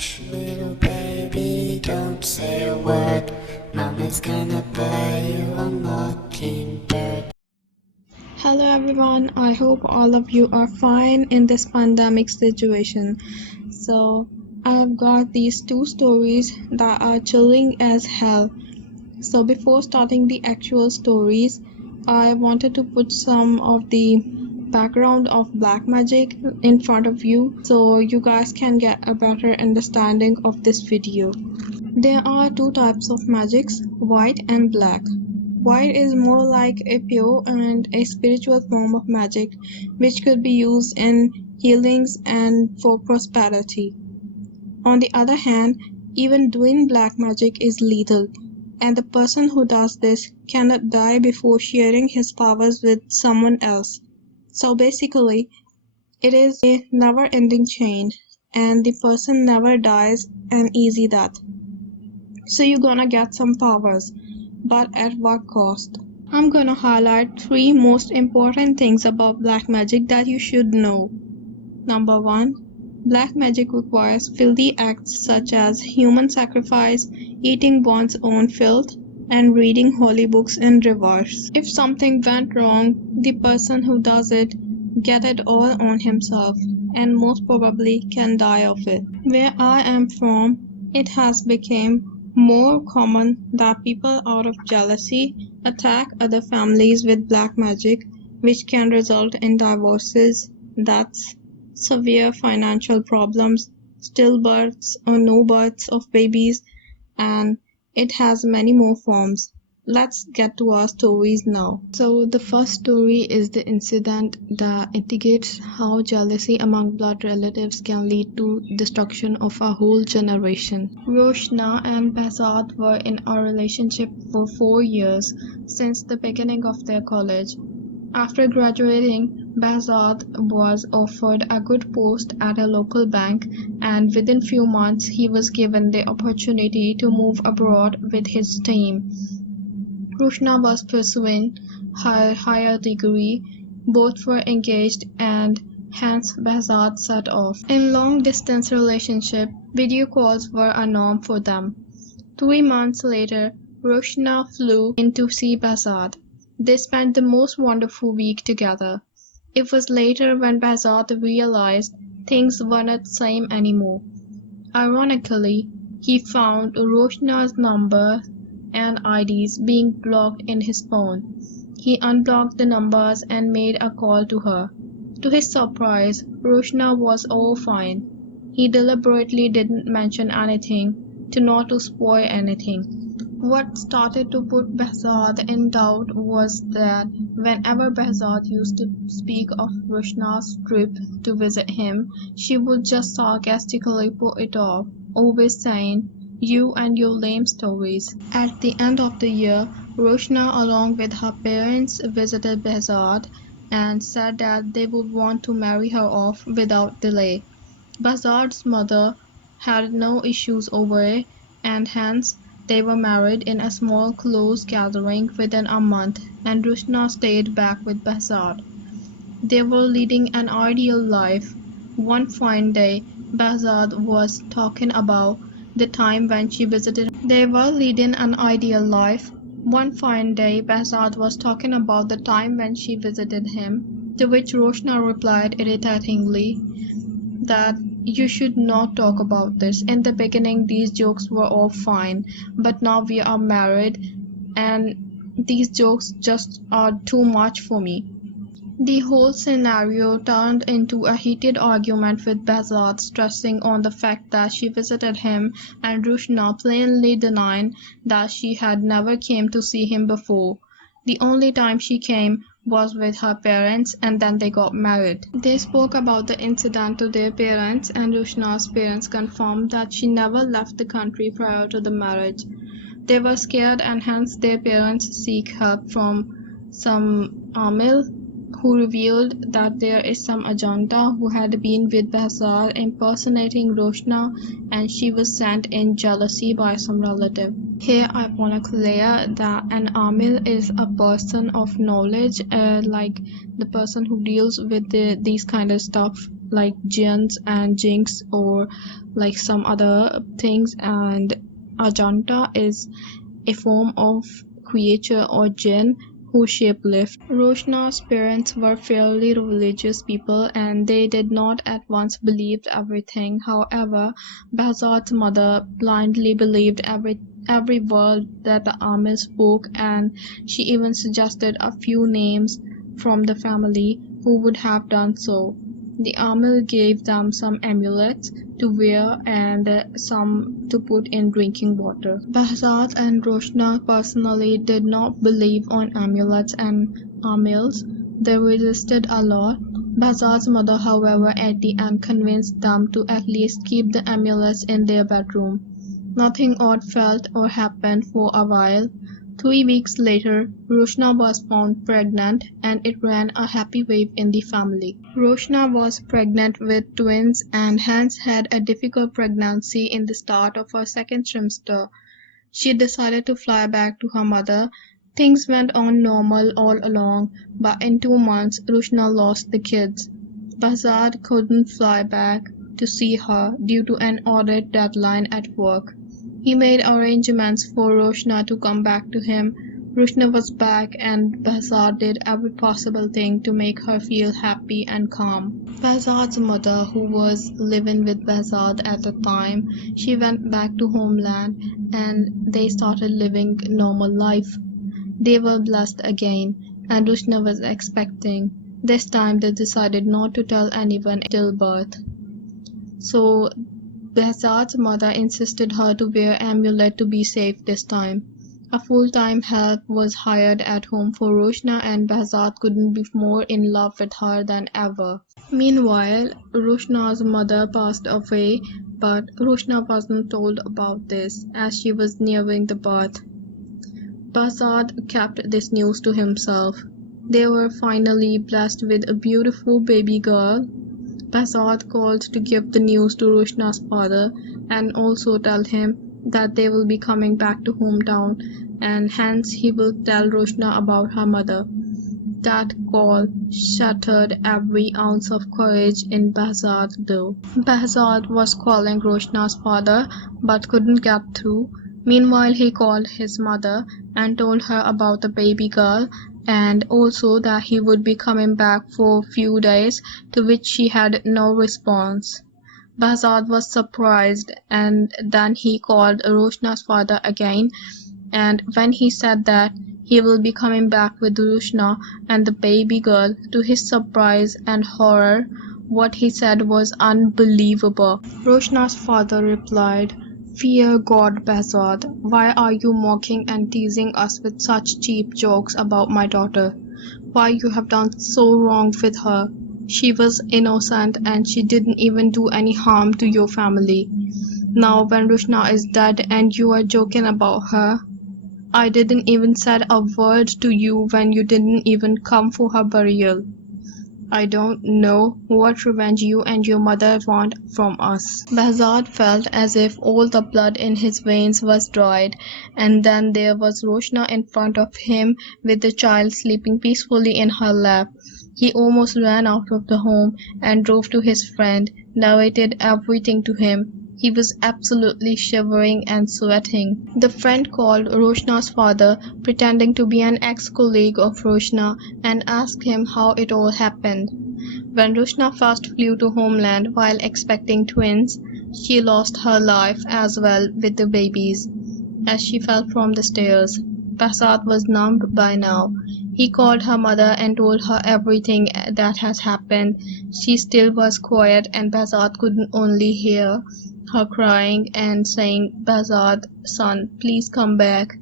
Hush, little baby, don't say a word. Mama's gonna buy you a mockingbird. Hello everyone, I hope all of you are fine in this pandemic situation. So, I have got these two stories that are chilling as hell. So, before starting the actual stories, I wanted to put some of the background of black magic in front of you so you guys can get a better understanding of this video. There are two types of magics, white and black. White is more like a pure and a spiritual form of magic which could be used in healings and for prosperity. On the other hand, even doing black magic is lethal, and the person who does this cannot die before sharing his powers with someone else. So basically, it is a never-ending chain, and the person never dies an easy death. So you're gonna get some powers, but at what cost? I'm gonna highlight three most important things about black magic that you should know. Number one, black magic requires filthy acts such as human sacrifice, eating one's own filth, and reading holy books in reverse. If something went wrong, the person who does it get it all on himself and most probably can die of it. Where I am from, it has become more common that people out of jealousy attack other families with black magic, which can result in divorces, deaths, severe financial problems, stillbirths or no births of babies, and it has many more forms. Let's get to our stories now. So, the first story is the incident that indicates how jealousy among blood relatives can lead to destruction of a whole generation. Roshna and Behzad were in a relationship for 4 years, since the beginning of their college. After graduating, Behzad was offered a good post at a local bank, and within few months he was given the opportunity to move abroad with his team. Roshna was pursuing her higher degree, both were engaged, and hence Behzad set off. In long-distance relationship, video calls were a norm for them. 3 months later, Roshna flew in to see Behzad. They spent the most wonderful week together. It was later when Behzad realized things weren't the same anymore. Ironically, he found Roshna's number and IDs being blocked in his phone. He unblocked the numbers and made a call to her. To his surprise, Roshna was all fine. He deliberately didn't mention anything to not to spoil anything. What started to put Behzad in doubt was that whenever Behzad used to speak of Roshna's trip to visit him, she would just sarcastically put it off, always saying, "You and your lame stories." At the end of the year, Roshna along with her parents visited Behzad and said that they would want to marry her off without delay. Behzad's mother had no issues over it, and hence they were married in a small close gathering within a month, and Roshna stayed back with Behzad. They were leading an ideal life. One fine day, Behzad was talking about the time when she visited. They were leading an ideal life. One fine day, Behzad was talking about the time when she visited him, to which Roshna replied irritatingly that you should not talk about this. In the beginning, these jokes were all fine, but now we are married, and these jokes just are too much for me. The whole scenario turned into a heated argument with Behzad stressing on the fact that she visited him and Roshna plainly denying that she had never came to see him before. The only time she came was with her parents, and then they got married. They spoke about the incident to their parents, and Roshna's parents confirmed that she never left the country prior to the marriage. They were scared, and hence their parents seek help from some Amil, who revealed that there is some Ajanta who had been with Behzad impersonating Roshna, and she was sent in jealousy by some relative. Here I want to clear that an Amil is a person of knowledge, like the person who deals with these kind of stuff. like jinns and jinx or like some other things, and Ajanta is a form of creature or jinn who shapelift. Roshna's parents were fairly religious people and they did not at once believe everything. However, Behzad's mother blindly believed every word that the Amil spoke, and she even suggested a few names from the family who would have done so. The Amil gave them some amulets to wear and some to put in drinking water. Behzad and Roshna personally did not believe on amulets and amils. They resisted a lot. Behzad's mother, however, at the end convinced them to at least keep the amulets in their bedroom. Nothing odd felt or happened for a while. 3 weeks later, Roshna was found pregnant, and it ran a happy wave in the family. Roshna was pregnant with twins and hence had a difficult pregnancy in the start of her second trimester. She decided to fly back to her mother. Things went on normal all along, but in 2 months, Roshna lost the kids. Behzad couldn't fly back to see her due to an audit deadline at work. He made arrangements for Roshna to come back to him. Roshna was back and Behzad did every possible thing to make her feel happy and calm. Behzad's mother, who was living with Behzad at the time, she went back to homeland and they started living normal life. They were blessed again, and Roshna was expecting. This time they decided not to tell anyone till birth. So Behzad's mother insisted her to wear amulet to be safe this time. A full-time help was hired at home for Roshna and Behzad couldn't be more in love with her than ever. Meanwhile, Roshna's mother passed away, but Roshna wasn't told about this as she was nearing the birth. Behzad kept this news to himself. They were finally blessed with a beautiful baby girl. Behzad called to give the news to Roshna's father and also tell him that they will be coming back to hometown and hence he will tell Roshna about her mother. That call shattered every ounce of courage in Behzad though. Behzad was calling Roshna's father but couldn't get through. Meanwhile, he called his mother and told her about the baby girl and also that he would be coming back for a few days, to which she had no response. Behzad was surprised and then he called Roshna's father again, and when he said that he will be coming back with Roshna and the baby girl, to his surprise and horror, what he said was unbelievable. Roshna's father replied, "Fear God, Behzad. Why are you mocking and teasing us with such cheap jokes about my daughter? Why you have done so wrong with her? She was innocent and she didn't even do any harm to your family. Now when Roshna is dead and you are joking about her, I didn't even said a word to you when you didn't even come for her burial. I don't know what revenge you and your mother want from us." Behzad felt as if all the blood in his veins was dried, and then there was Roshna in front of him with the child sleeping peacefully in her lap. He almost ran out of the home and drove to his friend, narrated everything to him. He was absolutely shivering and sweating. The friend called Roshna's father, pretending to be an ex-colleague of Roshna, and asked him how it all happened. When Roshna first flew to homeland while expecting twins, she lost her life as well with the babies, as she fell from the stairs. Behzad was numbed by now. He called her mother and told her everything that has happened. She still was quiet and Behzad could only hear her crying and saying, "Behzad, son, please come back.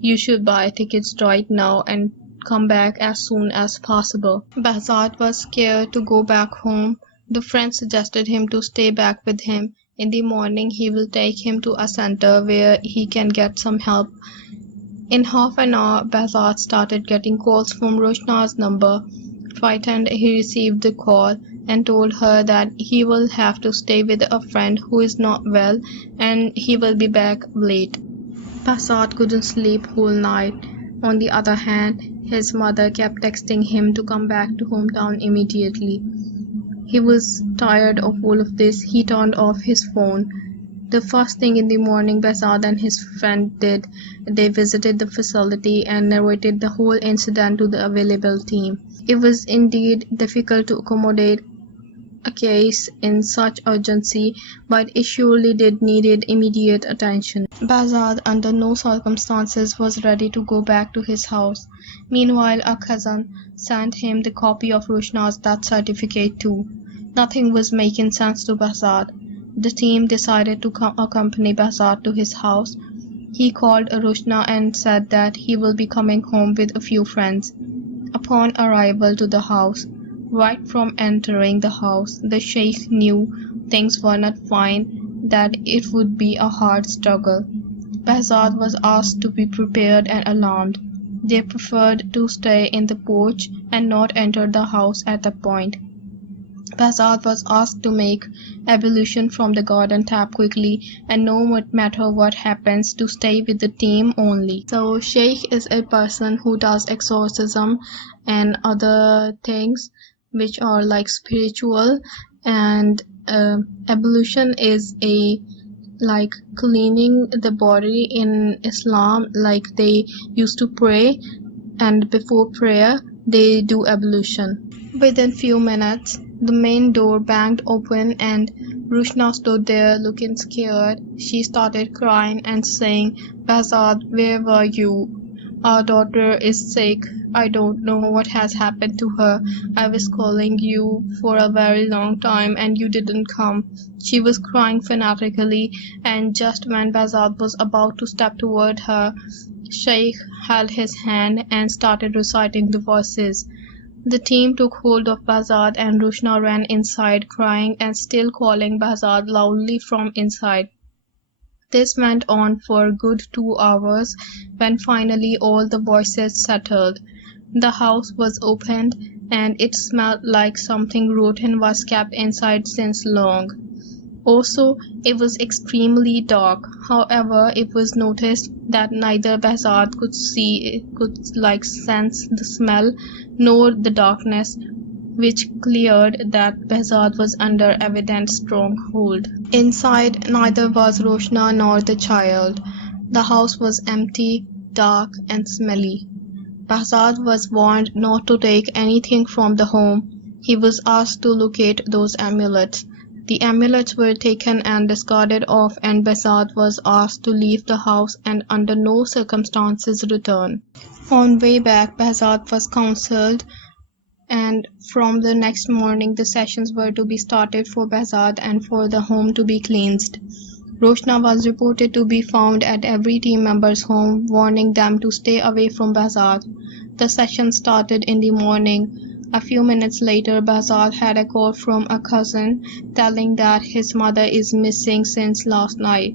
You should buy tickets right now and come back as soon as possible." Behzad was scared to go back home. The friend suggested him to stay back with him. In the morning, he will take him to a center where he can get some help. In half an hour, Behzad started getting calls from Roshna's number. Frightened, he received the call and told her that he will have to stay with a friend who is not well and he will be back late. Behzad couldn't sleep whole night. On the other hand, his mother kept texting him to come back to hometown immediately. He was tired of all of this. He turned off his phone. The first thing in the morning Behzad and his friend did, they visited the facility and narrated the whole incident to the available team. It was indeed difficult to accommodate a case in such urgency, but it surely did needed immediate attention. Behzad, under no circumstances, was ready to go back to his house. Meanwhile, a cousin sent him the copy of Rushna's death certificate too. Nothing was making sense to Behzad. The team decided to accompany Behzad to his house. He called Rushna and said that he will be coming home with a few friends. Upon arrival to the house, right from entering the house, the Sheikh knew things were not fine, that it would be a hard struggle. Behzad was asked to be prepared and alarmed. They preferred to stay in the porch and not enter the house at that point. Behzad was asked to make ablution from the garden tap quickly, and no matter what happens, to stay with the team only. So Sheikh is a person who does exorcism and other things which are like spiritual, and ablution is a like cleaning the body in Islam. Like they used to pray, and before prayer they do ablution. Within few minutes, the main door banged open and Rushna stood there looking scared. She started crying and saying, "Behzad, where were you? Our daughter is sick. I don't know what has happened to her. I was calling you for a very long time and you didn't come." She was crying fanatically, and just when Behzad was about to step toward her, Sheikh held his hand and started reciting the verses. The team took hold of Behzad and Rushna ran inside, crying and still calling Behzad loudly from inside. This went on for a good 2 hours, when finally all the voices settled. The house was opened, and it smelled like something rotten was kept inside since long. Also, it was extremely dark. However, it was noticed that neither Behzad could sense the smell nor the darkness, which cleared that Behzad was under evident stronghold. Inside, neither was Roshna nor the child. The house was empty, dark, and smelly. Behzad was warned not to take anything from the home. He was asked to locate those amulets. The amulets were taken and discarded off, and Behzad was asked to leave the house and under no circumstances return. On way back, Behzad was counseled, and from the next morning the sessions were to be started for Behzad and for the home to be cleansed. Roshna was reported to be found at every team member's home, warning them to stay away from Behzad. The session started in the morning. A few minutes later, Behzad had a call from a cousin telling that his mother is missing since last night.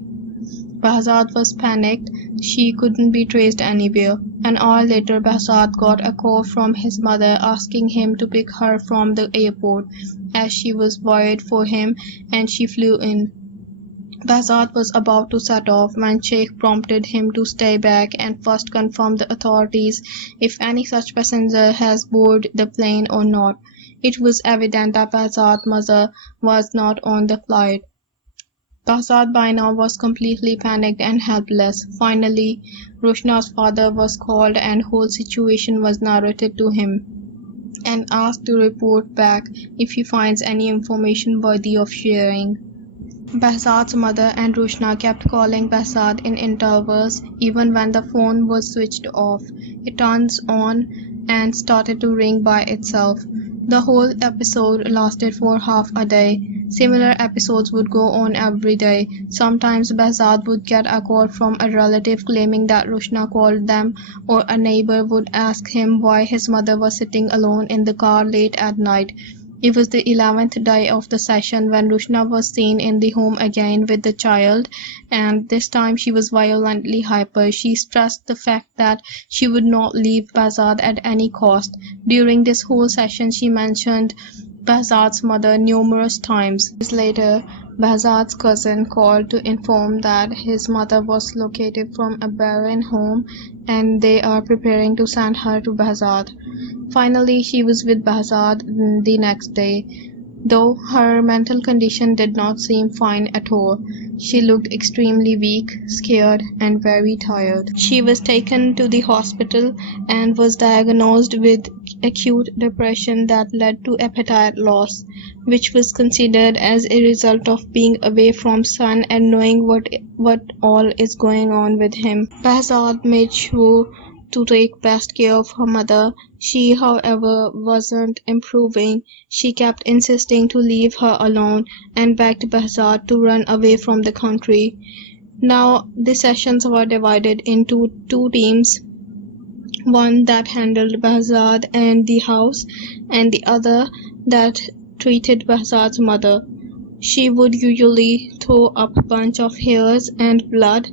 Behzad was panicked. She couldn't be traced anywhere. An hour later, Behzad got a call from his mother asking him to pick her from the airport, as she was worried for him, and she flew in. Behzad was about to set off when Sheikh prompted him to stay back and first confirm the authorities if any such passenger has boarded the plane or not. It was evident that Behzad's mother was not on the flight. Behzad by now was completely panicked and helpless. Finally, Roshna's father was called and whole situation was narrated to him and asked to report back if he finds any information worthy of sharing. Behzad's mother and Rushna kept calling Behzad in intervals, even when the phone was switched off. It turns on and started to ring by itself. The whole episode lasted for half a day. Similar episodes would go on every day. Sometimes Behzad would get a call from a relative claiming that Rushna called them, or a neighbor would ask him why his mother was sitting alone in the car late at night. It was the 11th day of the session when Rushna was seen in the home again with the child, and this time she was violently hyper. She stressed the fact that she would not leave Behzad at any cost. During this whole session, she mentioned Behzad's mother numerous times. Days later, Behzad's cousin called to inform that his mother was located from a barren home and they are preparing to send her to Behzad. Finally, she was with Behzad the next day. though her mental condition did not seem fine at all. She looked extremely weak, scared, and very tired. She was taken to the hospital and was diagnosed with acute depression that led to appetite loss, which was considered as a result of being away from son and knowing what all is going on with him. Behzad made sure to take best care of her mother. She, however, wasn't improving. She kept insisting to leave her alone and begged Behzad to run away from the country. Now, the sessions were divided into two teams, one that handled Behzad and the house, and the other that treated Behzad's mother. She would usually throw up a bunch of hairs and blood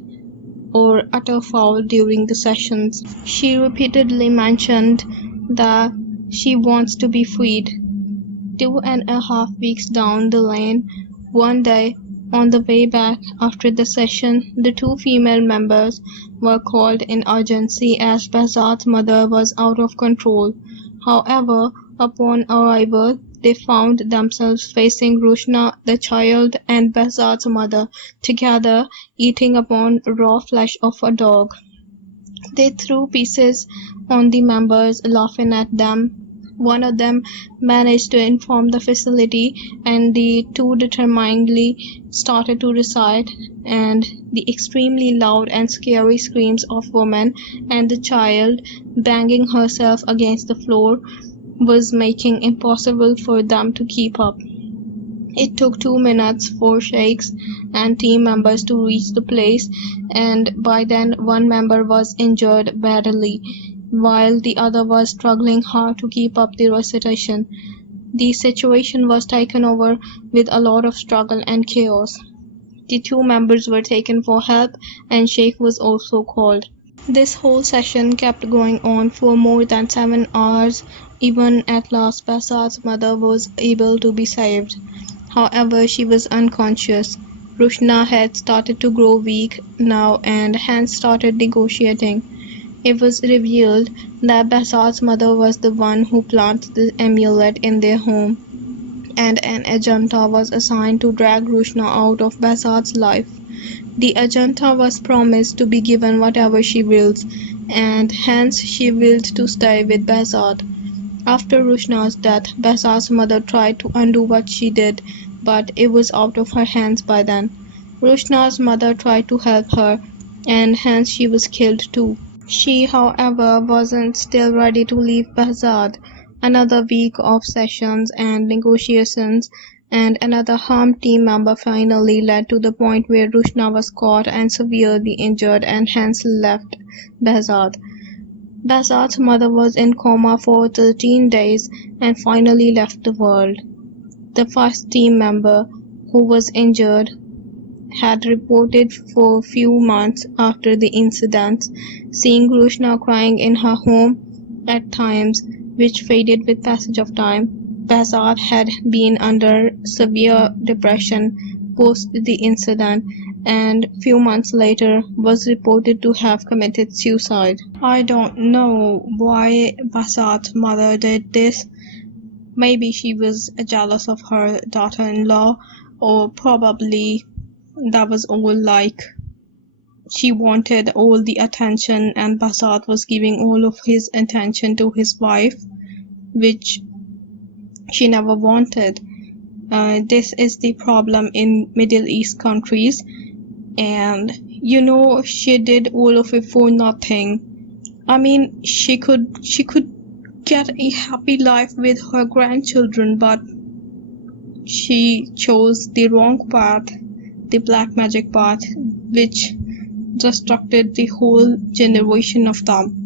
or utter foul during the sessions. She repeatedly mentioned that she wants to be freed. 2.5 weeks down the lane, one day, on the way back after the session, the two female members were called in urgency as Behzad's mother was out of control. However, upon arrival, they found themselves facing Rushna, the child, and Behzad's mother, together eating upon raw flesh of a dog. They threw pieces on the members, laughing at them. One of them managed to inform the facility, and the two determinedly started to recite, and the extremely loud and scary screams of woman and the child banging herself against the floor was making impossible for them to keep up. It took 2 minutes for sheikhs and team members to reach the place, and by then one member was injured badly, while the other was struggling hard to keep up the recitation. The situation was taken over with a lot of struggle and chaos. The two members were taken for help, and sheikh was also called. This whole session kept going on for more than 7 hours. Even at last, Behzad's mother was able to be saved. However, she was unconscious. Rushna had started to grow weak now and hence started negotiating. It was revealed that Behzad's mother was the one who planted the amulet in their home, and an Ajanta was assigned to drag Rushna out of Behzad's life. The Ajanta was promised to be given whatever she wills, and hence she willed to stay with Behzad. After Rushna's death, Behzad's mother tried to undo what she did, but it was out of her hands by then. Rushna's mother tried to help her, and hence she was killed too. She, however, wasn't still ready to leave Behzad. Another week of sessions and negotiations and another harmed team member finally led to the point where Rushna was caught and severely injured and hence left Behzad. Behzad's mother was in coma for 13 days and finally left the world. The first team member, who was injured, had reported for a few months after the incident, seeing Rushna crying in her home at times, which faded with passage of time. Behzad had been under severe depression post the incident and few months later was reported to have committed suicide. I don't know why Behzad's mother did this. Maybe she was jealous of her daughter-in-law, or probably that was all like she wanted all the attention and Behzad was giving all of his attention to his wife, which she never wanted. This is the problem in Middle East countries, and she did all of it for nothing. I mean, she could get a happy life with her grandchildren, but she chose the wrong path, the black magic path, which destructed the whole generation of them.